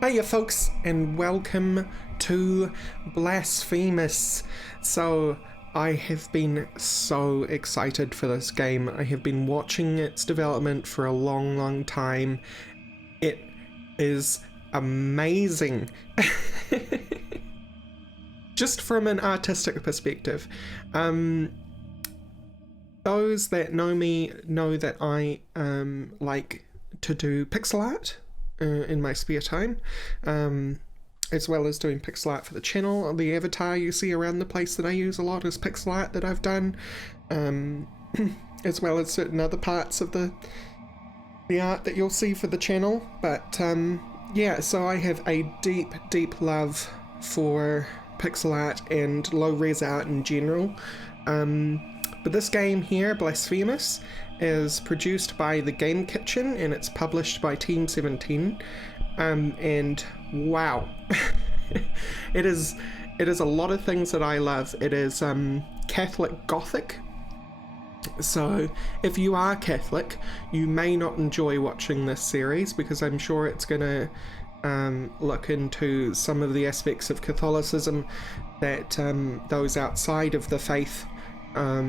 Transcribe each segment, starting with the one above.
Hiya folks, and welcome to Blasphemous. So, I have been so excited for this game. I have been watching its development for a long time. It is amazing. Just from an artistic perspective. Those that know me know that I like to do pixel art in my spare time, as well as doing pixel art for the channel. The avatar you see around the place that I use a lot is pixel art that I've done, as well as certain other parts of the art that you'll see for the channel. But yeah, so I have a deep love for pixel art and low-res art in general. But this game here, Blasphemous, is produced by the Game Kitchen and it's published by Team 17. And wow, it is a lot of things that I love. It is Catholic Gothic. So if you are Catholic, you may not enjoy watching this series because I'm sure it's going to look into some of the aspects of Catholicism that those outside of the faith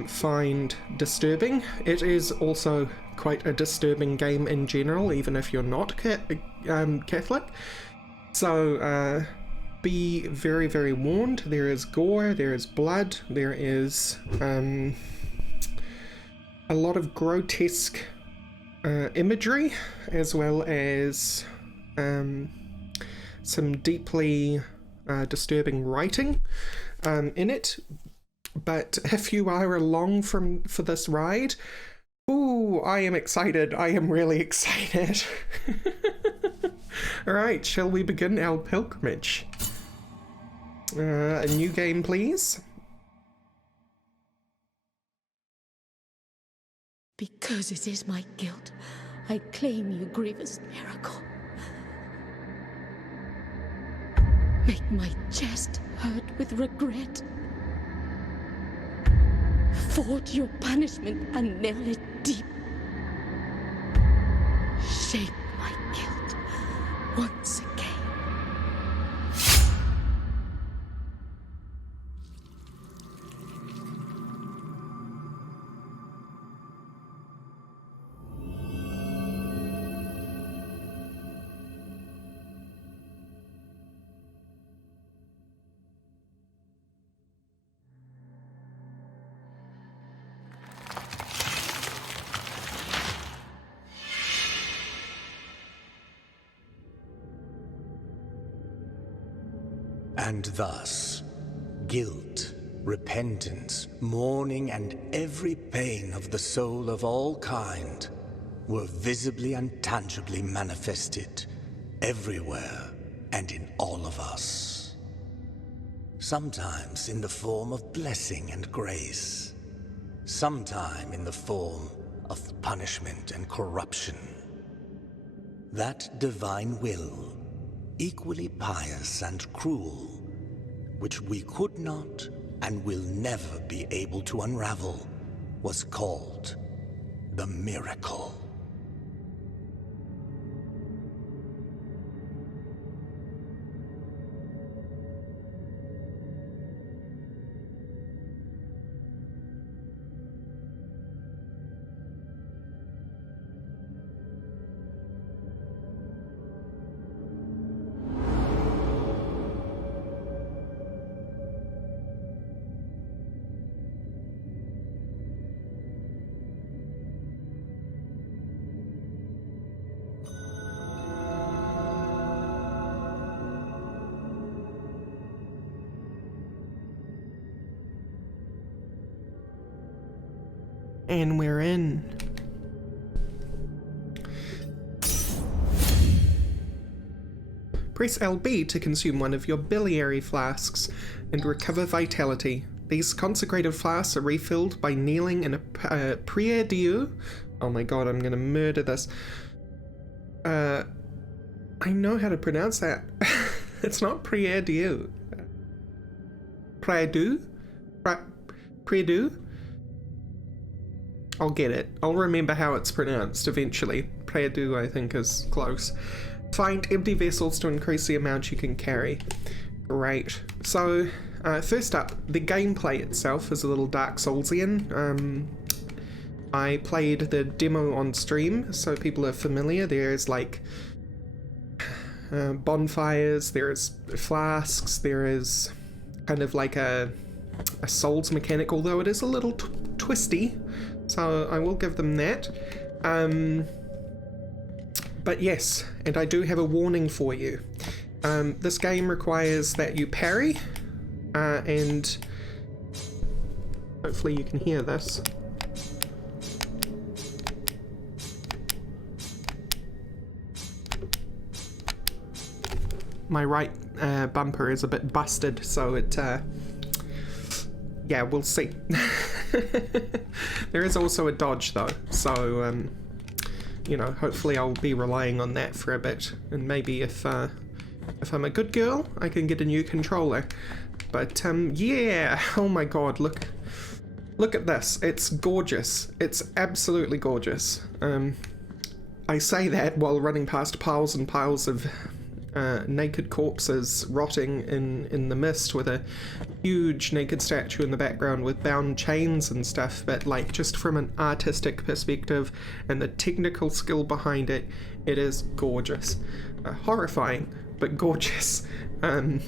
find disturbing. It is also quite a disturbing game in general, even if you're not Catholic. So be very warned. There is gore, there is blood, there is a lot of grotesque imagery, as well as some deeply disturbing writing in it. But if you are along for this ride, ooh, I am excited. I am really excited. Alright, shall we begin our pilgrimage? A new game, please. Because it is my guilt, I claim you, grievous miracle. Make my chest hurt with regret. Forge your punishment and nail it deep. Shape my guilt once again. And thus, guilt, repentance, mourning, and every pain of the soul of all kind were visibly and tangibly manifested everywhere and in all of us. Sometimes in the form of blessing and grace, sometime in the form of punishment and corruption. That divine will, equally pious and cruel, which we could not and will never be able to unravel, was called the miracle. And we're in. Press LB to consume one of your biliary flasks and recover vitality. These consecrated flasks are refilled by kneeling in a prière Dieu. Oh my god, I'm gonna murder this. I know how to pronounce that. It's not prière Dieu. Prière Dieu? Prière Dieu? I'll get it. I'll remember how it's pronounced eventually. Prière Dieu, I think, is close. Find empty vessels to increase the amount you can carry. Great. So, first up, the gameplay itself is a little Dark Soulsian. I played the demo on stream, so people are familiar. There's like bonfires, there's flasks, there is kind of like a souls mechanic, although it is a little twisty, so I will give them that. But yes, and I do have a warning for you. This game requires that you parry, and hopefully you can hear this. My right bumper is a bit busted, so it, yeah, we'll see. There is also a dodge though, so, you know, hopefully I'll be relying on that for a bit, and maybe if I'm a good girl, I can get a new controller. But, yeah, oh my god, look at this, it's gorgeous, it's absolutely gorgeous. I say that while running past piles and piles of naked corpses rotting in the mist, with a huge naked statue in the background with bound chains and stuff, but like just from an artistic perspective and the technical skill behind it, it is gorgeous. Horrifying, but gorgeous. I'm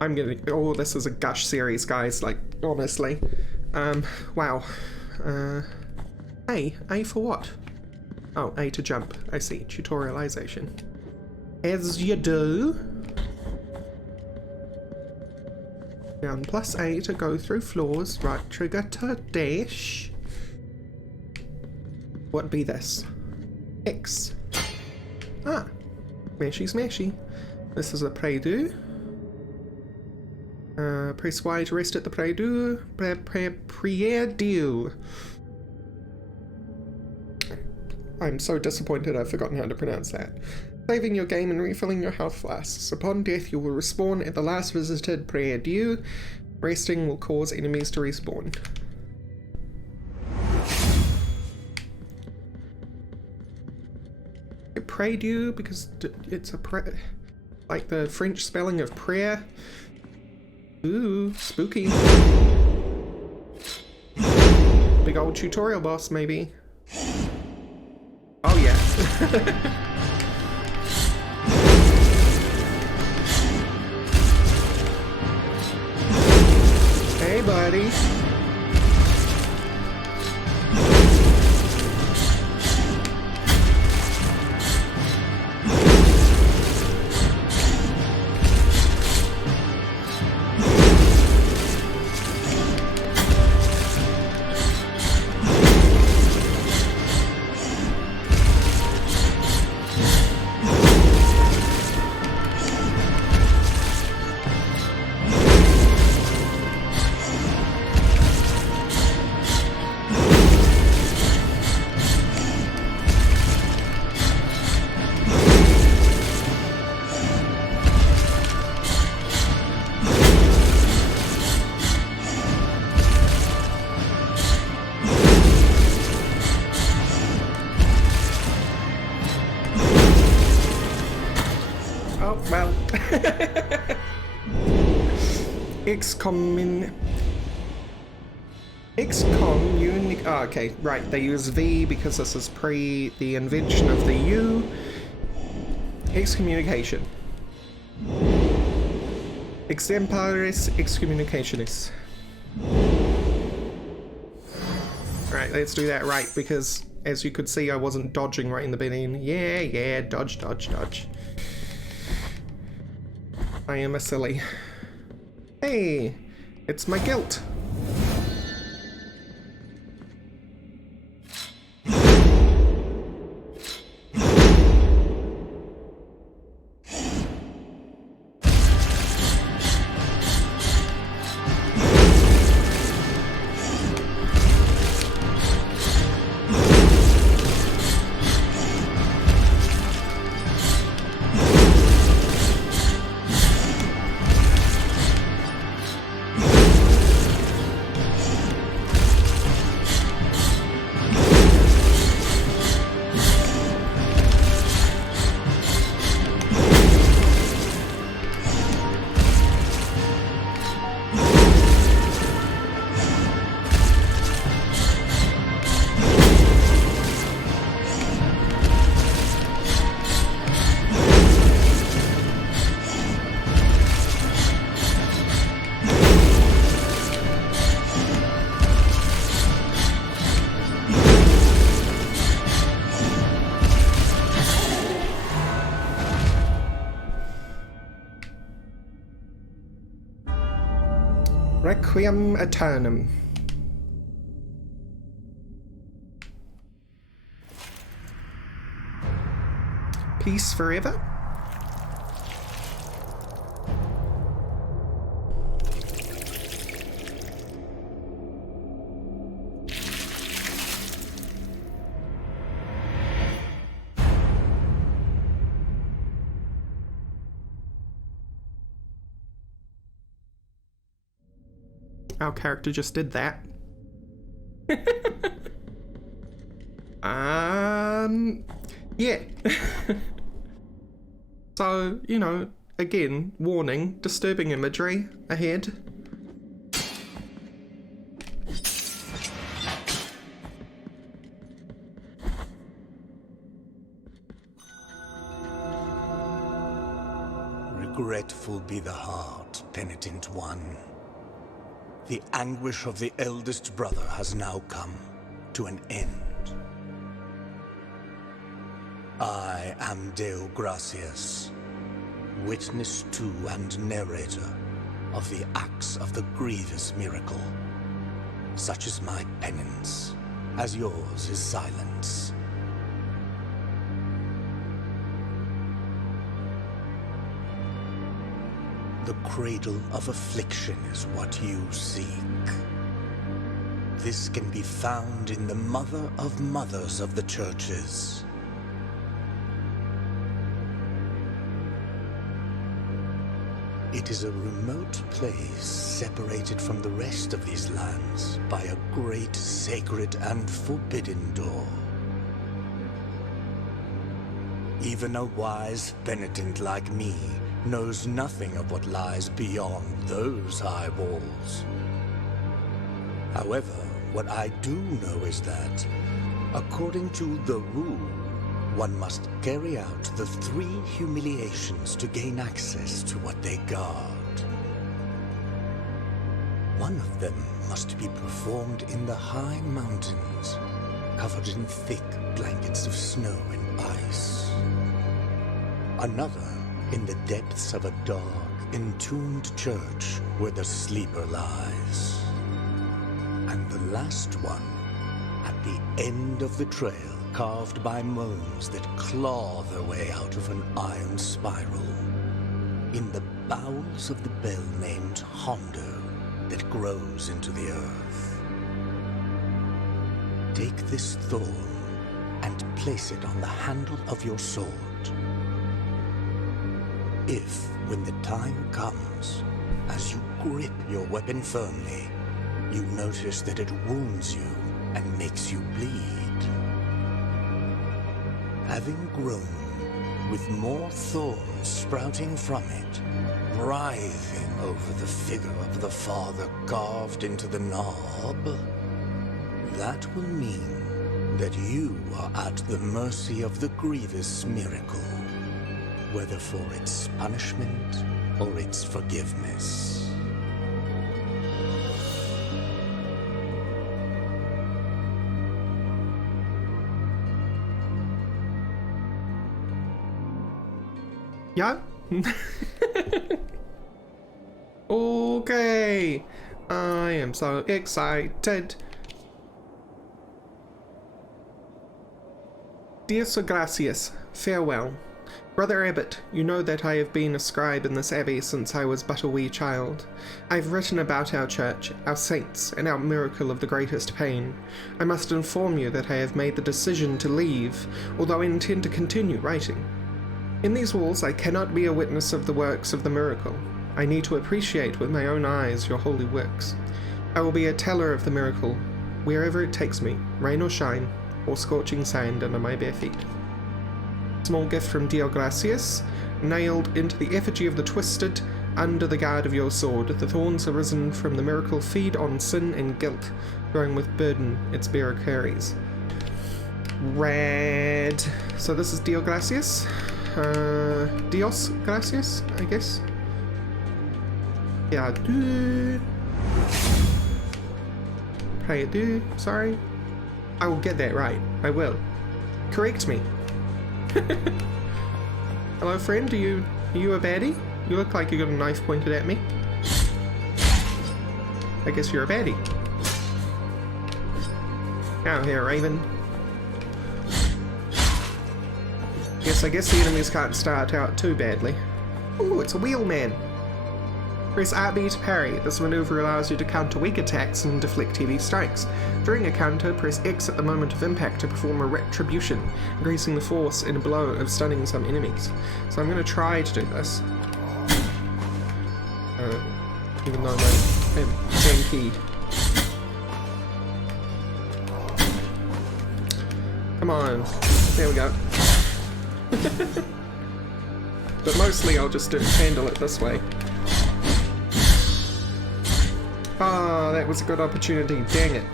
gonna, oh, this is a gush series, guys, like, honestly. Wow. A for what? Oh, A to jump, I see, tutorialization. As you do. Down plus A to go through floors. Right trigger to dash. What be this? X. Ah. Smashy smashy. This is a prie-dieu. Press Y to rest at the prie-dieu. Prie-dieu. I'm so disappointed I've forgotten how to pronounce that. Saving your game and refilling your health flasks. Upon death, you will respawn at the last visited prie-dieu. Resting will cause enemies to respawn. Prie-dieu, because it's a like the French spelling of prayer. Ooh, spooky. Big old tutorial boss, maybe. Oh yeah. Hey, buddy. Oh, okay, right, they use V because this is pre the invention of the U. Excommunication. Exemplaris excommunicationis. Alright, let's do that right, because as you could see I wasn't dodging right in the beginning. Yeah, dodge, dodge, dodge. I am a silly. Hey, it's my guilt. Requiem Aeternum. Peace forever. Our character just did that. Yeah. So, you know, again, warning, disturbing imagery ahead. Regretful be the heart, penitent one. The anguish of the eldest brother has now come to an end. I am Deo Gracias, witness to and narrator of the acts of the grievous miracle. Such is my penance, as yours is silence. The cradle of affliction is what you seek. This can be found in the mother of mothers of the churches. It is a remote place separated from the rest of these lands by a great sacred and forbidden door. Even a wise penitent like me knows nothing of what lies beyond those high walls. However, what I do know is that, according to the rule, one must carry out the 3 humiliations to gain access to what they guard. One of them must be performed in the high mountains, covered in thick blankets of snow and ice. Another in the depths of a dark, entombed church where the sleeper lies. And the last one, at the end of the trail, carved by moans that claw their way out of an iron spiral, in the bowels of the bell named Hondo that grows into the earth. Take this thorn and place it on the handle of your sword. If, when the time comes, as you grip your weapon firmly, you notice that it wounds you and makes you bleed, having grown, with more thorns sprouting from it, writhing over the figure of the father carved into the knob, that will mean that you are at the mercy of the grievous miracle, whether for its punishment or its forgiveness. Yeah? Okay. I am so excited. Dear Sir Gracias, farewell. Brother Abbot, you know that I have been a scribe in this abbey since I was but a wee child. I have written about our church, our saints, and our miracle of the greatest pain. I must inform you that I have made the decision to leave, although I intend to continue writing. In these walls I cannot be a witness of the works of the miracle. I need to appreciate with my own eyes your holy works. I will be a teller of the miracle, wherever it takes me, rain or shine, or scorching sand under my bare feet. Small gift from Deo Gracias, nailed into the effigy of the twisted, under the guard of your sword. The thorns arisen from the miracle feed on sin and guilt, growing with burden its bearer carries. Rad. So this is Deo Gracias. Dios Gracias, I guess. Yeah, Pray do. Sorry. I will get that right. I will. Correct me. Hello, friend. Are you a baddie? You look like you got a knife pointed at me. I guess you're a baddie. Out here, Raven. Yes, I guess the enemies can't start out too badly. Ooh, it's a wheelman. Press RB to parry. This maneuver allows you to counter weak attacks and deflect heavy strikes. During a counter, press X at the moment of impact to perform a retribution, increasing the force in a blow of stunning some enemies. So I'm going to try to do this. Even though I'm janky. Come on. There we go. But mostly I'll just handle it this way. Ah, that was a good opportunity. Dang it.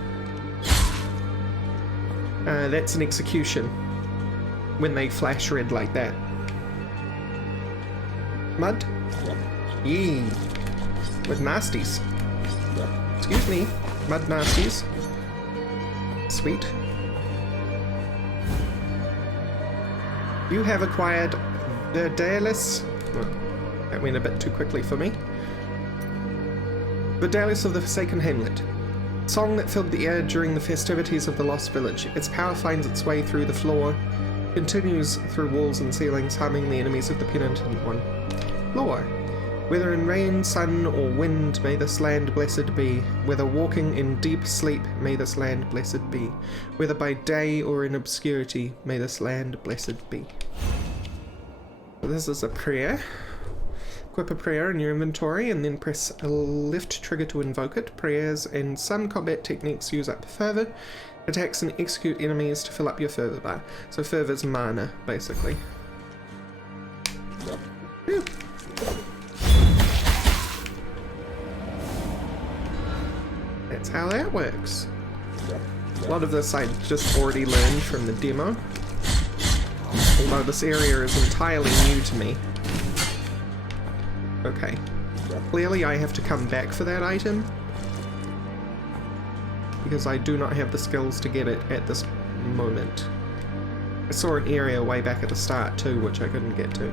That's an execution. When they flash red like that. Mud? Yee. With nasties. Excuse me. Mud nasties. Sweet. You have acquired Verdalis. Oh, that went a bit too quickly for me. Verdalis of the Forsaken Hamlet. Song that filled the air during the festivities of the Lost Village. Its power finds its way through the floor, continues through walls and ceilings, harming the enemies of the penitent one. Lore. Whether in rain, sun, or wind, may this land blessed be. Whether walking in deep sleep, may this land blessed be. Whether by day or in obscurity, may this land blessed be. So this is a prayer. Equip a prayer in your inventory and then press a left trigger to invoke it. Prayers and some combat techniques use up fervor. Attacks and execute enemies to fill up your fervor bar. So fervor's mana, basically. Whew. That's how that works. A lot of this I just already learned from the demo. Although this area is entirely new to me. Okay. Clearly I have to come back for that item. Because I do not have the skills to get it at this moment. I saw an area way back at the start too, which I couldn't get to.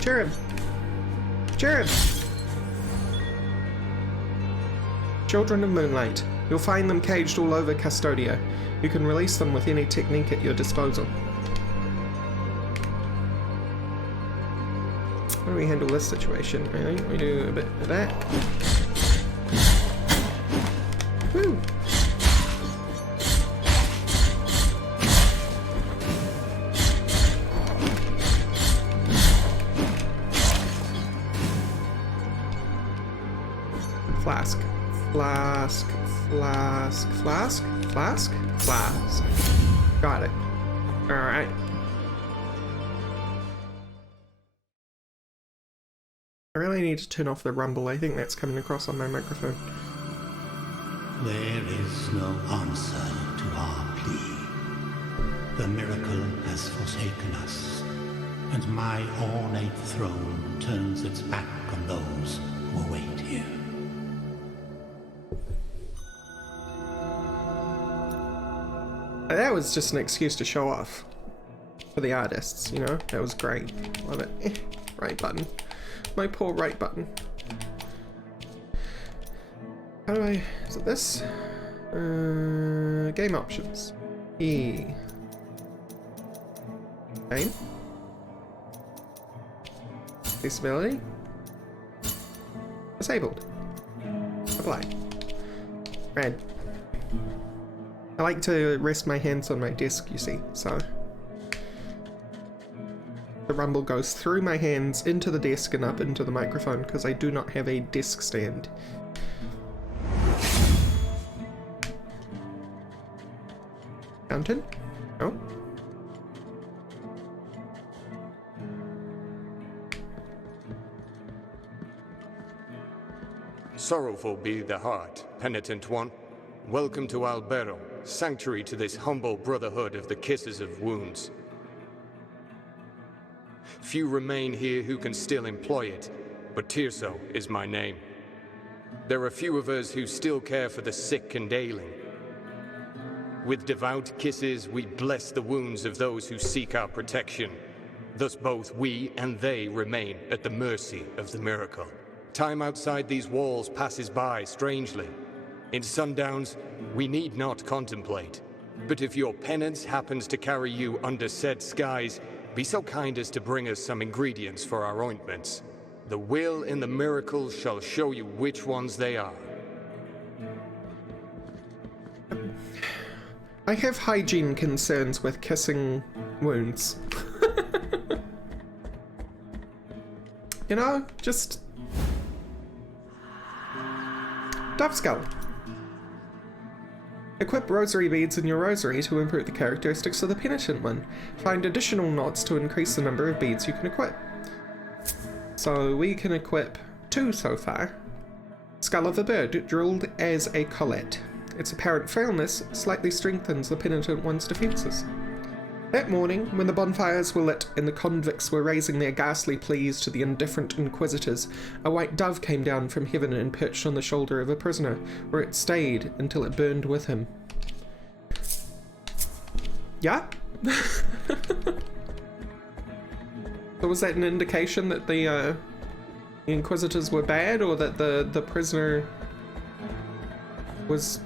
Cherub! Cherub! Children of Moonlight. You'll find them caged all over Custodia. You can release them with any technique at your disposal. How do we handle this situation? Really? We do a bit of that. Woo! Flask. Flask. Flask. Flask. Flask. Flask. Got it. Alright. I really need to turn off the rumble. I think that's coming across on my microphone. There is no answer to our plea. The miracle has forsaken us, and my ornate throne turns its back on those who await here. That was just an excuse to show off for the artists, you know? That was great. Love it. Right button. My poor right button. How do I... is it this? Game options. E. Game. Accessibility. Disabled. Apply. Red. I like to rest my hands on my desk, you see, so the rumble goes through my hands into the desk and up into the microphone because I do not have a desk stand. Fountain? Oh. Sorrowful be the heart, penitent one. Welcome to Albero, sanctuary to this humble brotherhood of the kisses of wounds. Few remain here who can still employ it, but Tirso is my name. There are few of us who still care for the sick and ailing. With devout kisses, we bless the wounds of those who seek our protection. Thus both we and they remain at the mercy of the miracle. Time outside these walls passes by strangely. In sundowns, we need not contemplate. But if your penance happens to carry you under said skies, be so kind as to bring us some ingredients for our ointments. The will in the miracle shall show you which ones they are. I have hygiene concerns with kissing wounds. You know, just... Dove skull. Equip rosary beads in your rosary to improve the characteristics of the penitent one. Find additional knots to increase the number of beads you can equip. So we can equip 2 so far. Skull of a bird, drilled as a collet. Its apparent foulness slightly strengthens the penitent one's defences. That morning, when the bonfires were lit and the convicts were raising their ghastly pleas to the indifferent inquisitors, a white dove came down from heaven and perched on the shoulder of a prisoner, where it stayed until it burned with him. Yeah? So was that an indication that the inquisitors were bad, or that the prisoner was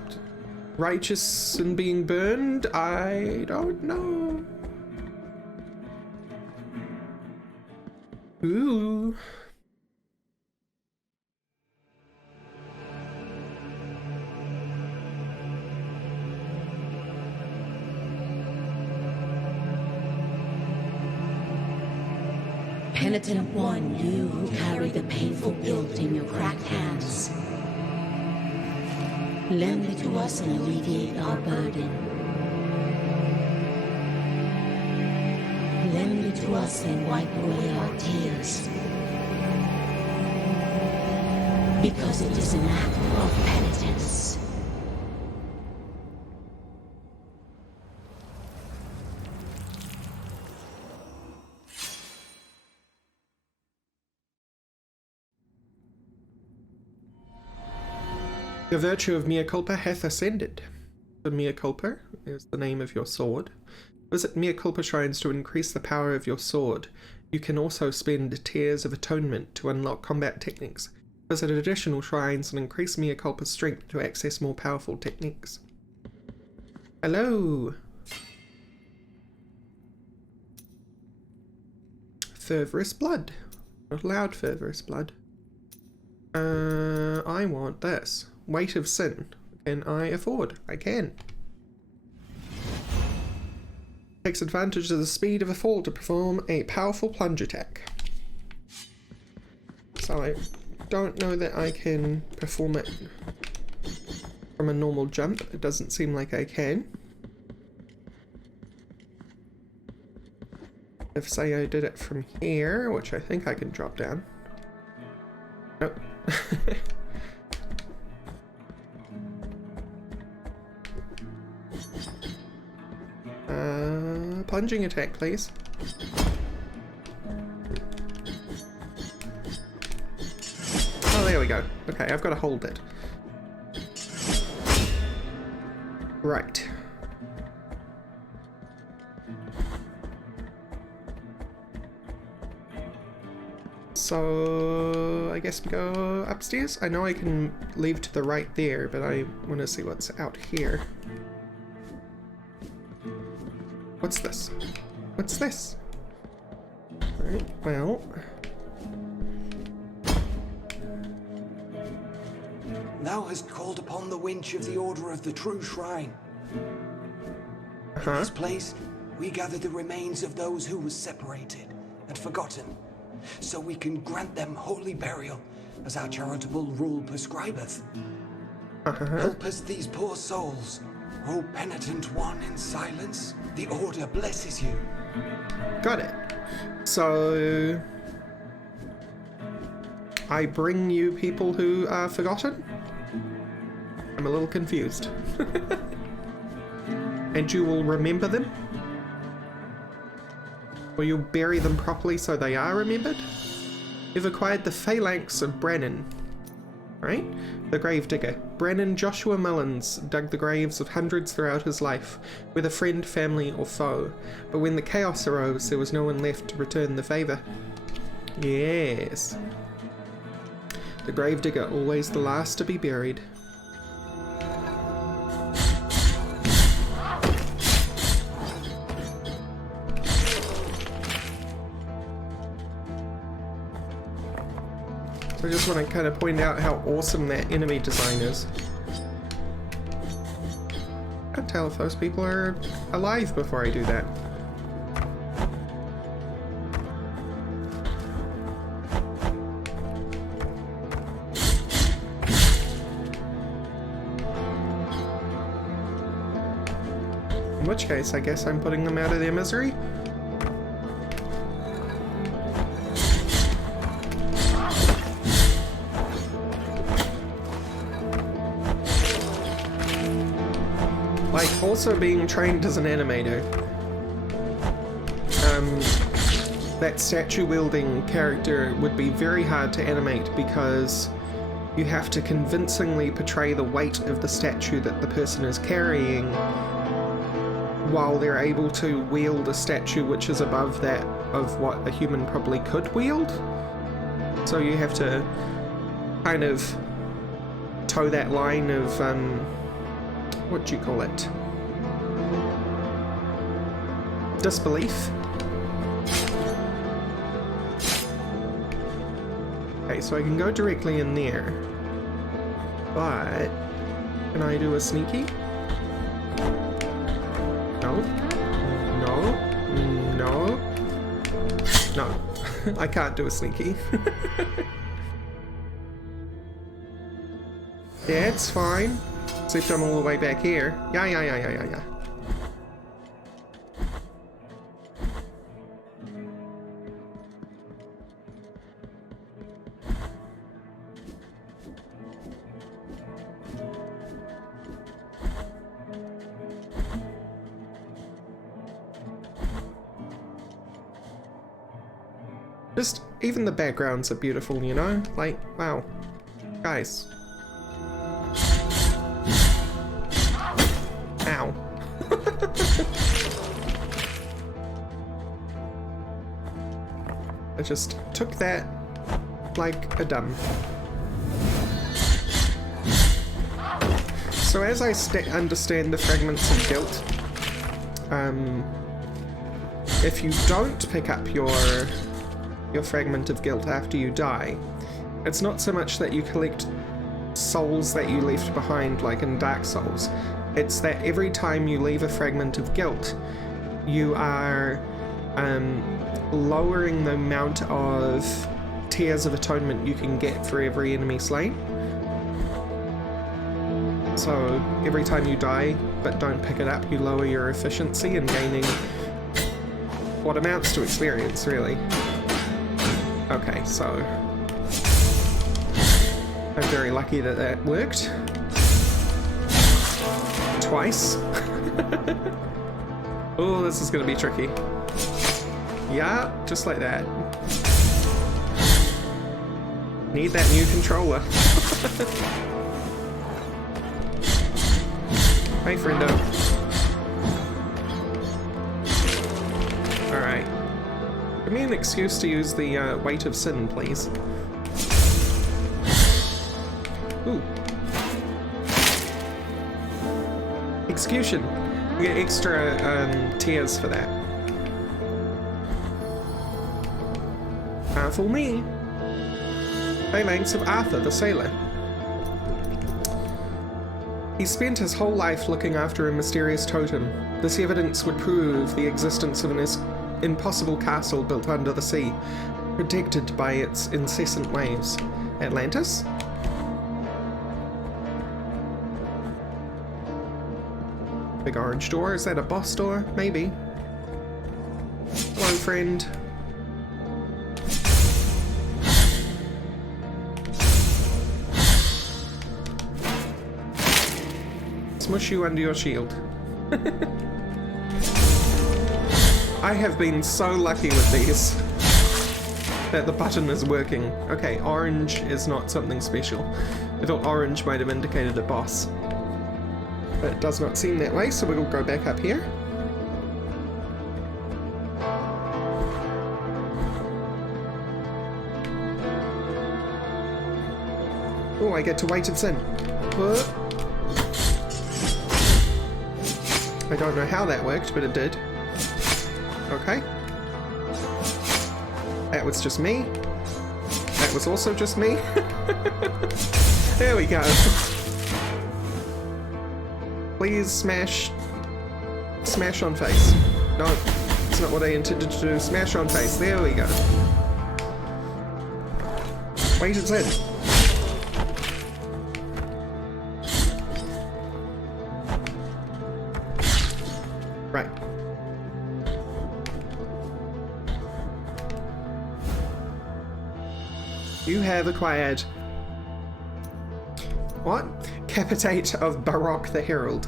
righteous in being burned? I don't know. Ooh. Penitent one, you who carry the painful guilt in your cracked hands, lend it to us and alleviate our burden. Lend it to us and wipe away our tears. Because it is an act of penitence. The virtue of mea culpa hath ascended. The mea culpa is the name of your sword. Visit mea culpa shrines to increase the power of your sword. You can also spend tears of atonement to unlock combat techniques. Visit additional shrines and increase mea culpa's strength to access more powerful techniques. Hello! Fervorous blood. Not allowed fervorous blood. I want this. Weight of sin. Can I afford? I can. Takes advantage of the speed of a fall to perform a powerful plunge attack. So I don't know that I can perform it from a normal jump. It doesn't seem like I can. If, say, I did it from here, which I think I can drop down. Nope. Plunging attack, please. Oh, there we go. Okay, I've got to hold it. Right. So, I guess we go upstairs? I know I can leave to the right there, but I want to see what's out here. What's this? What's this? Alright, well... Thou hast called upon the winch of the Order of the True Shrine. In this place, we gather the remains of those who were separated and forgotten, so we can grant them holy burial, as our charitable rule prescribeth. Help us these poor souls, O penitent one in silence. The Order blesses you. Got it. So... I bring you people who are forgotten? I'm a little confused. And you will remember them? Or you'll bury them properly so they are remembered? You've acquired the phalanx of Brannon. Right? The gravedigger. Brannon Joshua Mullins dug the graves of hundreds throughout his life, whether friend, family, or foe. But when the chaos arose, there was no one left to return the favour. Yes. The gravedigger, always the last to be buried. I just want to kind of point out how awesome that enemy design is. I can't tell if those people are alive before I do that. In which case, I guess I'm putting them out of their misery. Like, also being trained as an animator, that statue-wielding character would be very hard to animate because you have to convincingly portray the weight of the statue that the person is carrying while they're able to wield a statue which is above that of what a human probably could wield. So you have to kind of toe that line of, what do you call it? Disbelief. Okay, so I can go directly in there. But can I do a sneaky? No. No. No. No. I can't do a sneaky. Yeah, it's fine. Except I'm all the way back here. Yeah. Just, even the backgrounds are beautiful, you know? Like, wow. Guys. Ow. I just took that like a dumb. So as I understand the fragments of guilt, if you don't pick up your fragment of guilt after you die, it's not so much that you collect souls that you left behind like in Dark Souls. It's that every time you leave a fragment of guilt, you are lowering the amount of tears of atonement you can get for every enemy slain. So every time you die but don't pick it up, you lower your efficiency in gaining what amounts to experience, really. Okay, so I'm very lucky that that worked. Twice. Oh, this is gonna be tricky. Yeah, just like that. Need that new controller. Hey, friendo. Alright. Give me an excuse to use the weight of sin, please. Ooh. Execution. You get extra tears for that. Powerful me. Phalanx of Arthur the Sailor. He spent his whole life looking after a mysterious totem. This evidence would prove the existence of an impossible castle built under the sea, protected by its incessant waves. Atlantis? Big orange door. Is that a boss door? Maybe. Hello, friend. Smush you under your shield. I have been so lucky with these. that the button is working. Okay, orange is not something special. I thought orange might have indicated a boss. But it does not seem that way, so we'll go back up here. Oh, I get to wait its in. What? I don't know how that worked, but it did. Okay. That was just me. That was also just me. There we go. Please smash... Smash on face. No, it's not what I intended to do. Smash on face. There we go. Wait, it's in. Right. You have acquired... What? Capitate of Baroque the Herald.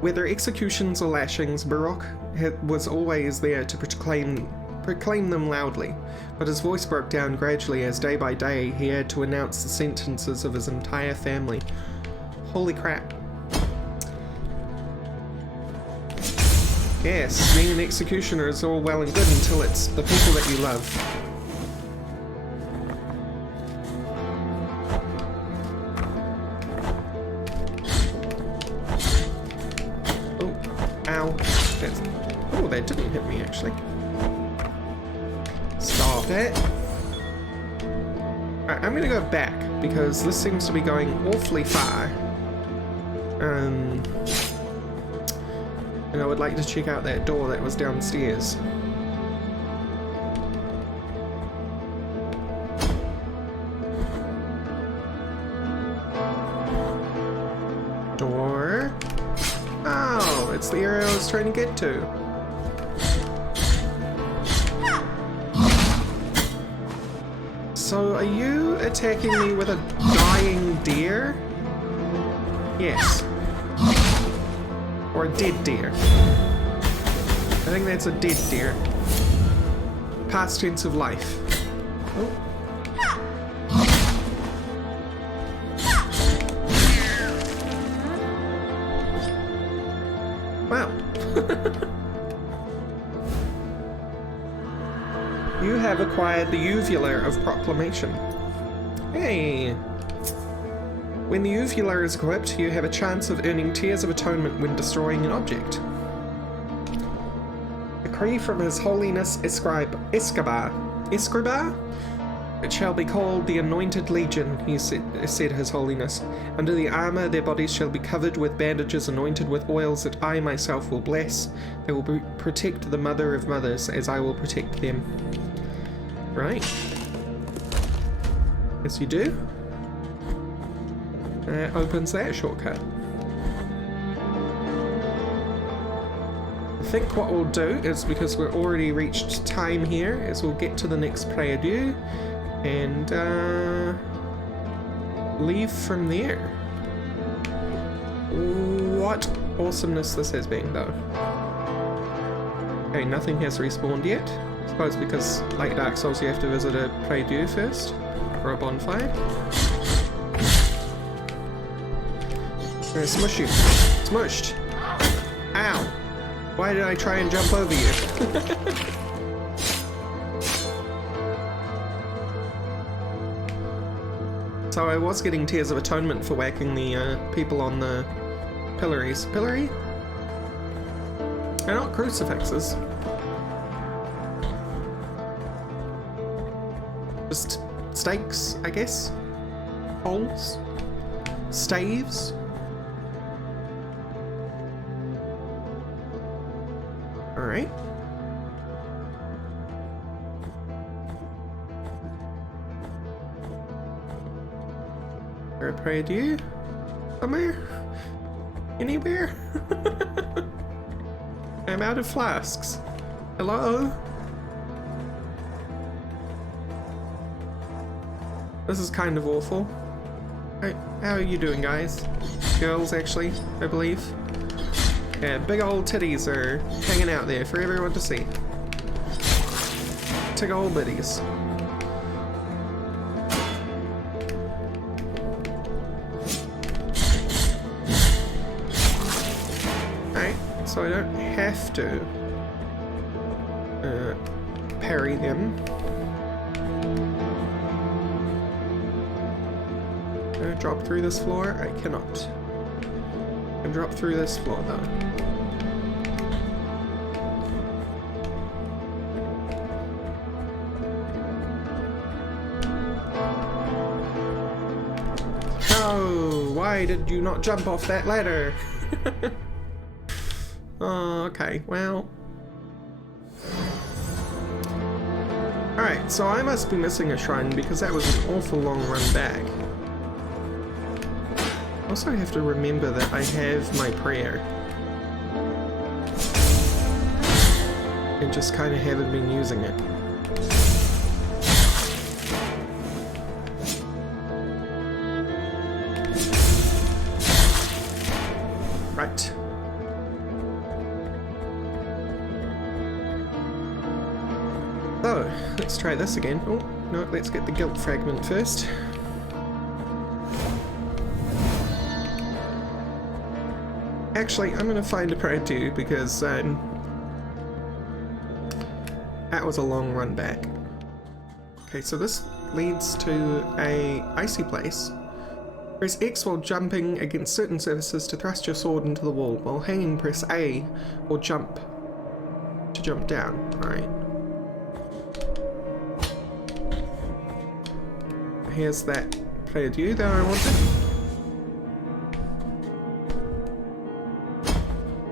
Whether executions or lashings, Baroque was always there to proclaim them loudly, but his voice broke down gradually as day by day he had to announce the sentences of his entire family. Holy crap. Yes, being an executioner is all well and good until it's the people that you love. Ow. Oh, that didn't hit me, actually. Stop it. Alright, I'm gonna go back, because this seems to be going awfully far. And I would like to check out that door that was downstairs. Door. Oh, it's the area I was trying to get to. So, are you attacking me with a dying deer? Yes. Or a dead deer. I think that's a dead deer. Past tense of life. Oh. Wow. You have acquired the uvula of proclamation. Hey! When the uvula is equipped, you have a chance of earning Tears of Atonement when destroying an object. Decree from His Holiness Escobar, it shall be called the Anointed Legion, he said His Holiness. Under the armor, their bodies shall be covered with bandages anointed with oils that I myself will bless. They will protect the Mother of Mothers as I will protect them. Right. Yes, you do. That opens that shortcut. I think what we'll do is, because we're already reached time here, is we'll get to the next player due and leave from there. What awesomeness this has been, though. Okay, nothing has respawned yet. I suppose because, like Dark Souls, you have to visit a play due first, or a bonfire. I'm gonna smush you. Smushed! Ow! Why did I try and jump over you? So I was getting Tears of Atonement for whacking the people on the pillories. Pillory? They're not crucifixes. Just stakes, I guess? Poles? Staves? Alright. Are I pray to you? Somewhere? Anywhere? I'm out of flasks. Hello? This is kind of awful. How are you doing, guys? Girls, actually, I believe. Yeah, big old titties are hanging out there for everyone to see. Big old bitties. so I don't have to parry them. Can I drop through this floor? I cannot. I can drop through this floor though. Oh, why did you not jump off that ladder? Oh, okay, well. Alright, so I must be missing a shrine because that was an awful long run back. Also, I have to remember that I have my prayer. And just kind of haven't been using it. Right. So, let's try this again. Oh, no, let's get the guilt fragment first. Actually, I'm gonna find a prayer too, because that was a long run back. Okay, so this leads to a icy place. Press X while jumping against certain surfaces to thrust your sword into the wall. While hanging, press A or jump to jump down. Alright. Here's that player view that I wanted.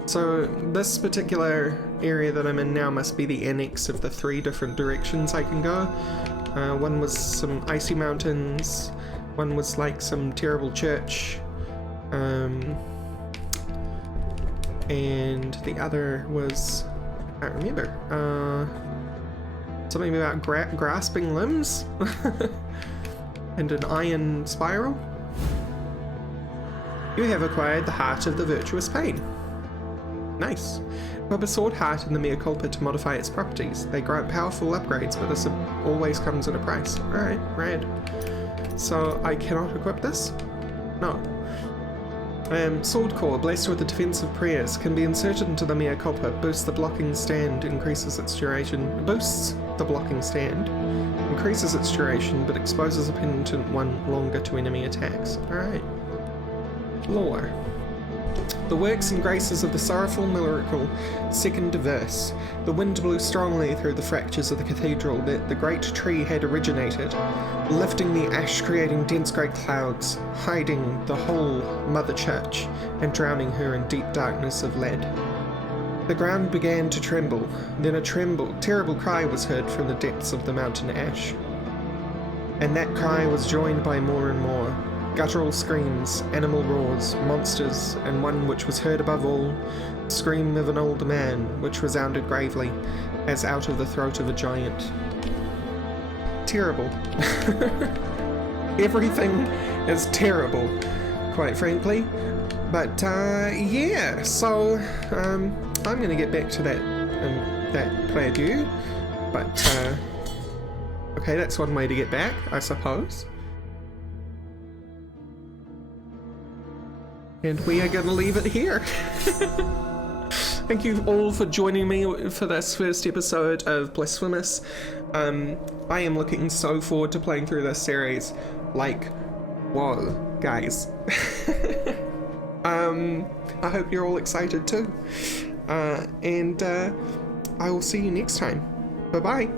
So this particular area that I'm in now must be the annex of the 3 different directions I can go. One was some icy mountains, one was like some terrible church, and the other was, I can't remember, something about grasping limbs and an iron spiral. You have acquired the Heart of the Virtuous Pain. Nice. Equip a sword heart in the mea culpa to modify its properties. They grant powerful upgrades, but this always comes at a price. Alright, rad. So I cannot equip this? No. Sword core, blessed with the defensive prayers, can be inserted into the mea culpa. Boosts the blocking stand, increases its duration. Boosts the blocking stand, increases its duration, but exposes a penitent one longer to enemy attacks. Alright. Lore. The works and graces of the sorrowful miracle, second verse. The wind blew strongly through the fractures of the cathedral that the great tree had originated, lifting the ash, creating dense great clouds, hiding the whole mother church, and drowning her in deep darkness of lead. The ground began to tremble, then a terrible cry was heard from the depths of the mountain ash. And that cry was joined by more and more. Guttural screams, animal roars, monsters, and one which was heard above all, the scream of an old man, which resounded gravely, as out of the throat of a giant. Terrible. Everything is terrible, quite frankly. But, yeah, so, I'm gonna get back to that player view, but, okay, that's one way to get back, I suppose. And we are going to leave it here. Thank you all for joining me for this first episode of Blasphemous. I am looking so forward to playing through this series. Like, whoa, guys. I hope you're all excited too. And I will see you next time. Bye-bye.